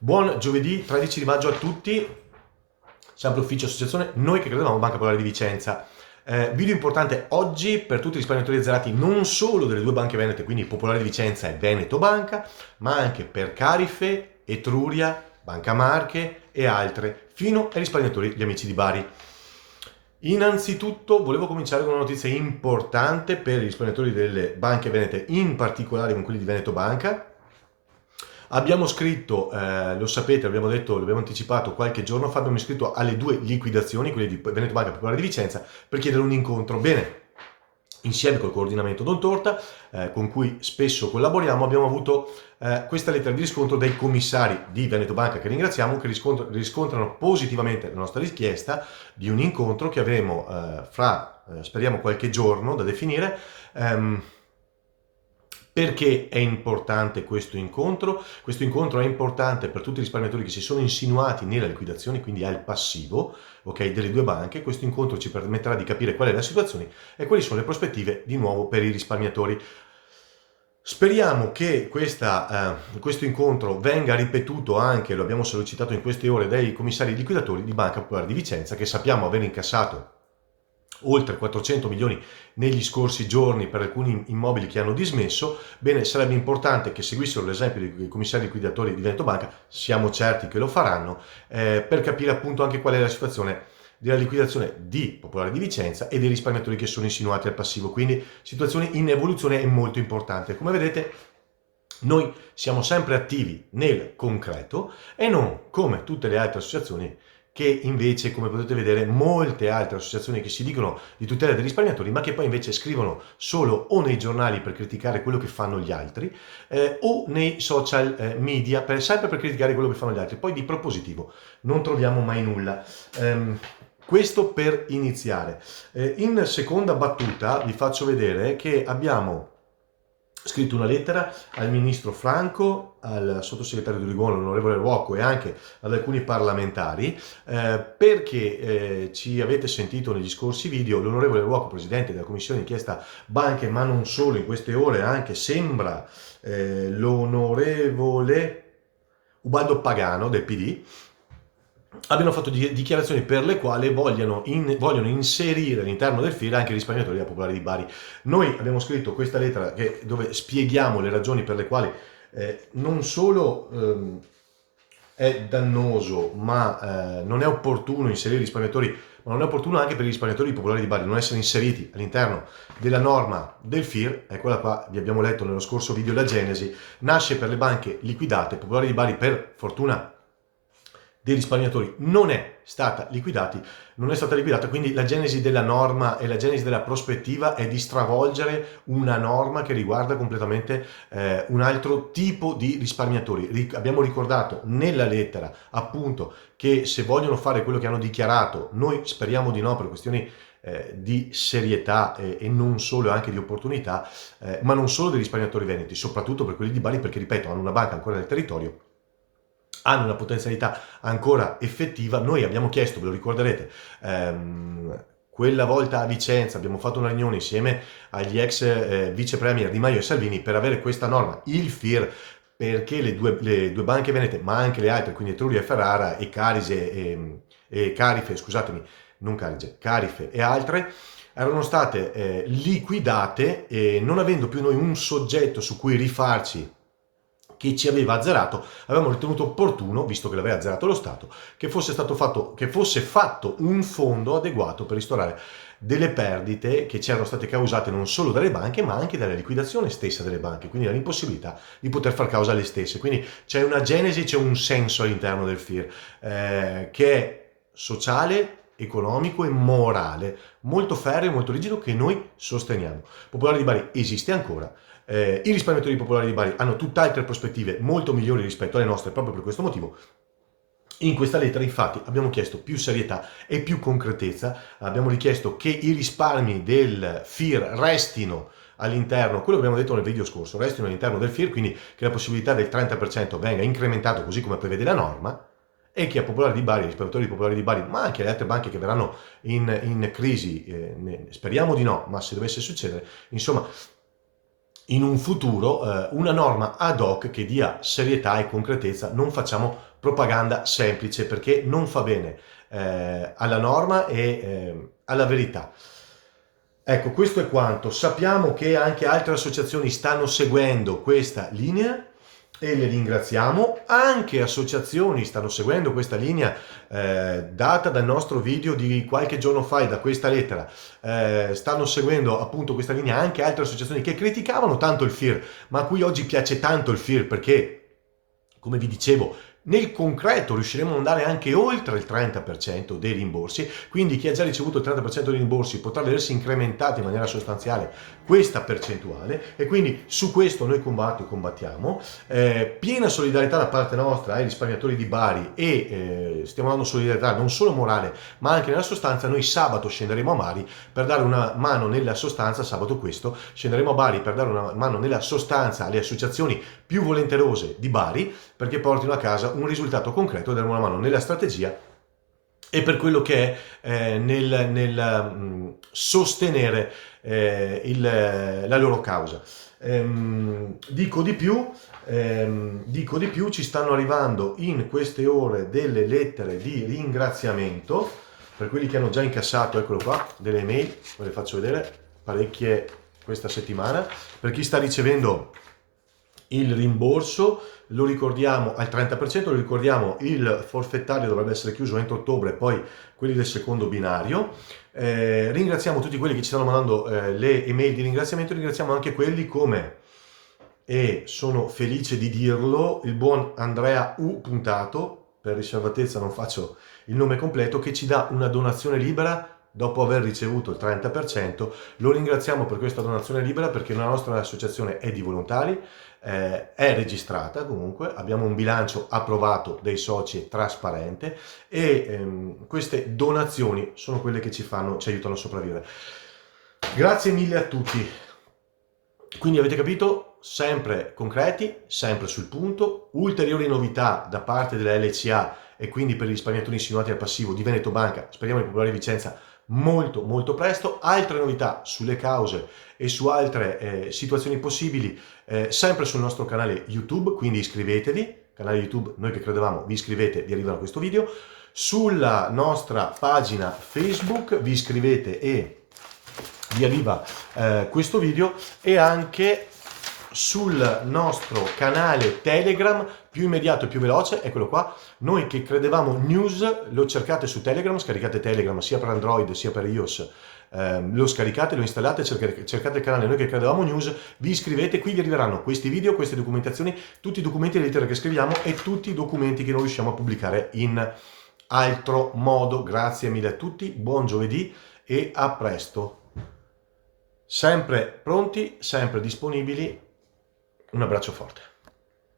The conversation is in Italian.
Buon giovedì 13 di maggio a tutti, sempre ufficio associazione, noi che credevamo Banca Popolare di Vicenza. Video importante oggi per tutti i risparmiatori azzerati non solo delle due banche venete, quindi Popolare di Vicenza e Veneto Banca, ma anche per Carife, Etruria, Banca Marche e altre, fino ai risparmiatori, gli amici di Bari. Innanzitutto volevo cominciare con una notizia importante per i risparmiatori delle banche venete, in particolare con quelli di Veneto Banca. Abbiamo scritto, lo sapete, l'abbiamo detto, l'abbiamo anticipato qualche giorno fa, abbiamo iscritto alle due liquidazioni, quelle di Veneto Banca e Popolare di Vicenza, per chiedere un incontro. Bene, insieme col coordinamento Don Torta, con cui spesso collaboriamo, abbiamo avuto questa lettera di riscontro dai commissari di Veneto Banca, che ringraziamo, che riscontrano positivamente la nostra richiesta di un incontro che avremo fra, speriamo, qualche giorno da definire. Perché è importante questo incontro? Questo incontro è importante per tutti i risparmiatori che si sono insinuati nella liquidazione, quindi al passivo, okay, delle due banche. Questo incontro ci permetterà di capire qual è la situazione e quali sono le prospettive di nuovo per i risparmiatori. Speriamo che questo incontro venga ripetuto anche, lo abbiamo sollecitato in queste ore, dai commissari liquidatori di Banca Popolare di Vicenza, che sappiamo aver incassato oltre 400 milioni negli scorsi giorni per alcuni immobili che hanno dismesso. Bene, sarebbe importante che seguissero l'esempio dei commissari liquidatori di Veneto Banca, siamo certi che lo faranno, per capire appunto anche qual è la situazione della liquidazione di Popolare di Vicenza e dei risparmiatori che sono insinuati al passivo, quindi situazione in evoluzione e molto importante. Come vedete, noi siamo sempre attivi nel concreto e non come tutte le altre associazioni che invece, come potete vedere, molte altre associazioni che si dicono di tutela dei risparmiatori, ma che poi invece scrivono solo o nei giornali per criticare quello che fanno gli altri, o nei social media, sempre per criticare quello che fanno gli altri. Poi di propositivo non troviamo mai nulla. Questo per iniziare. In seconda battuta vi faccio vedere che abbiamo scritto una lettera al ministro Franco, al sottosegretario Durigon, all'onorevole Ruocco e anche ad alcuni parlamentari, perché ci avete sentito negli scorsi video, l'onorevole Ruocco, presidente della commissione d'inchiesta banche, ma non solo, in queste ore anche sembra l'onorevole Ubaldo Pagano del PD, abbiano fatto dichiarazioni per le quali vogliono inserire all'interno del FIR anche i risparmiatori della Popolare di Bari. Noi abbiamo scritto questa lettera dove spieghiamo le ragioni per le quali non solo è dannoso, ma non è opportuno inserire i risparmiatori, ma non è opportuno anche per i risparmiatori popolari di Bari non essere inseriti all'interno della norma del FIR. Eccola qua, vi abbiamo letto nello scorso video la genesi. Nasce per le banche liquidate. Popolari di Bari, per fortuna dei risparmiatori, non è stata liquidata, quindi la genesi della norma e la genesi della prospettiva è di stravolgere una norma che riguarda completamente un altro tipo di risparmiatori. Abbiamo ricordato nella lettera appunto che se vogliono fare quello che hanno dichiarato, noi speriamo di no per questioni di serietà e non solo, anche di opportunità, ma non solo dei risparmiatori veneti, soprattutto per quelli di Bari, perché ripeto, hanno una banca ancora nel territorio, hanno una potenzialità ancora effettiva. Noi abbiamo chiesto, ve lo ricorderete, quella volta a Vicenza abbiamo fatto una riunione insieme agli ex vice premier Di Maio e Salvini per avere questa norma, il FIR, perché le due banche venete, ma anche le altre, quindi Etruria e Ferrara e Carise e Carife, scusatemi, non Carige, Carife e altre, erano state liquidate e non avendo più noi un soggetto su cui rifarci che ci aveva azzerato, avevamo ritenuto opportuno, visto che l'aveva azzerato lo Stato, che fosse fatto un fondo adeguato per ristorare delle perdite che ci erano state causate non solo dalle banche, ma anche dalla liquidazione stessa delle banche, quindi dall'impossibilità di poter far causa alle stesse. Quindi c'è una genesi, c'è un senso all'interno del FIR, che è sociale, economico e morale, molto ferreo e molto rigido, che noi sosteniamo. Popolare di Bari esiste ancora. I risparmiatori popolari di Bari hanno tutt'altre prospettive molto migliori rispetto alle nostre, proprio per questo motivo. In questa lettera infatti abbiamo chiesto più serietà e più concretezza, abbiamo richiesto che i risparmi del FIR restino all'interno, quello che abbiamo detto nel video scorso, restino all'interno del FIR, quindi che la possibilità del 30% venga incrementato così come prevede la norma, e che a Popolare di Bari, risparmiatori popolari di Bari, ma anche le altre banche che verranno in crisi, speriamo di no, ma se dovesse succedere, insomma, in un futuro una norma ad hoc che dia serietà e concretezza. Non facciamo propaganda semplice, perché non fa bene alla norma e alla verità. Ecco, questo è quanto. Sappiamo che anche altre associazioni stanno seguendo questa linea e le ringraziamo. Anche associazioni stanno seguendo questa linea data dal nostro video di qualche giorno fa e da questa lettera. Stanno seguendo appunto questa linea anche altre associazioni che criticavano tanto il FIR, ma a cui oggi piace tanto il FIR, perché, come vi dicevo, nel concreto riusciremo ad andare anche oltre il 30% dei rimborsi, quindi chi ha già ricevuto il 30% dei rimborsi potrà vedersi incrementata in maniera sostanziale questa percentuale, e quindi su questo noi combattiamo. Piena solidarietà da parte nostra ai risparmiatori di Bari, e stiamo dando solidarietà non solo morale ma anche nella sostanza. Noi sabato scenderemo a Bari per dare una mano nella sostanza, sabato questo scenderemo a Bari per dare una mano nella sostanza alle associazioni più volenterose di Bari, perché portino a casa un risultato concreto e dare una mano nella strategia e per quello che è nel sostenere la loro causa. Dico di più, ci stanno arrivando in queste ore delle lettere di ringraziamento per quelli che hanno già incassato, eccolo qua, delle email, ve le faccio vedere, parecchie questa settimana. Per chi sta ricevendo il rimborso, lo ricordiamo al 30%, lo ricordiamo, il forfettario dovrebbe essere chiuso entro ottobre, poi quelli del secondo binario. Ringraziamo tutti quelli che ci stanno mandando le email di ringraziamento, ringraziamo anche quelli come, e sono felice di dirlo, il buon Andrea U. Puntato, per riservatezza non faccio il nome completo, che ci dà una donazione libera dopo aver ricevuto il 30%. Lo ringraziamo per questa donazione libera, perché la nostra associazione è di volontari, è registrata comunque, abbiamo un bilancio approvato dei soci trasparente, e queste donazioni sono quelle che ci aiutano a sopravvivere. Grazie mille a tutti. Quindi avete capito, sempre concreti, sempre sul punto. Ulteriori novità da parte della LCA e quindi per gli risparmiatori insinuati al passivo di Veneto Banca, speriamo di Popolare Vicenza molto molto presto. Altre novità sulle cause e su altre situazioni possibili sempre sul nostro canale YouTube, quindi iscrivetevi, canale YouTube Noi che Credevamo, vi iscrivete, vi arrivano questo video. Sulla nostra pagina Facebook vi iscrivete e vi arriva questo video, e anche sul nostro canale Telegram, più immediato e più veloce, eccolo qua, Noi che Credevamo News. Lo cercate su Telegram, scaricate Telegram sia per Android sia per iOS, lo scaricate, lo installate, cercate il canale Noi che Credevamo News, vi iscrivete, qui vi arriveranno questi video, queste documentazioni, tutti i documenti e le lettere che scriviamo e tutti i documenti che non riusciamo a pubblicare in altro modo. Grazie mille a tutti, buon giovedì e a presto. Sempre pronti, sempre disponibili. Un abbraccio forte.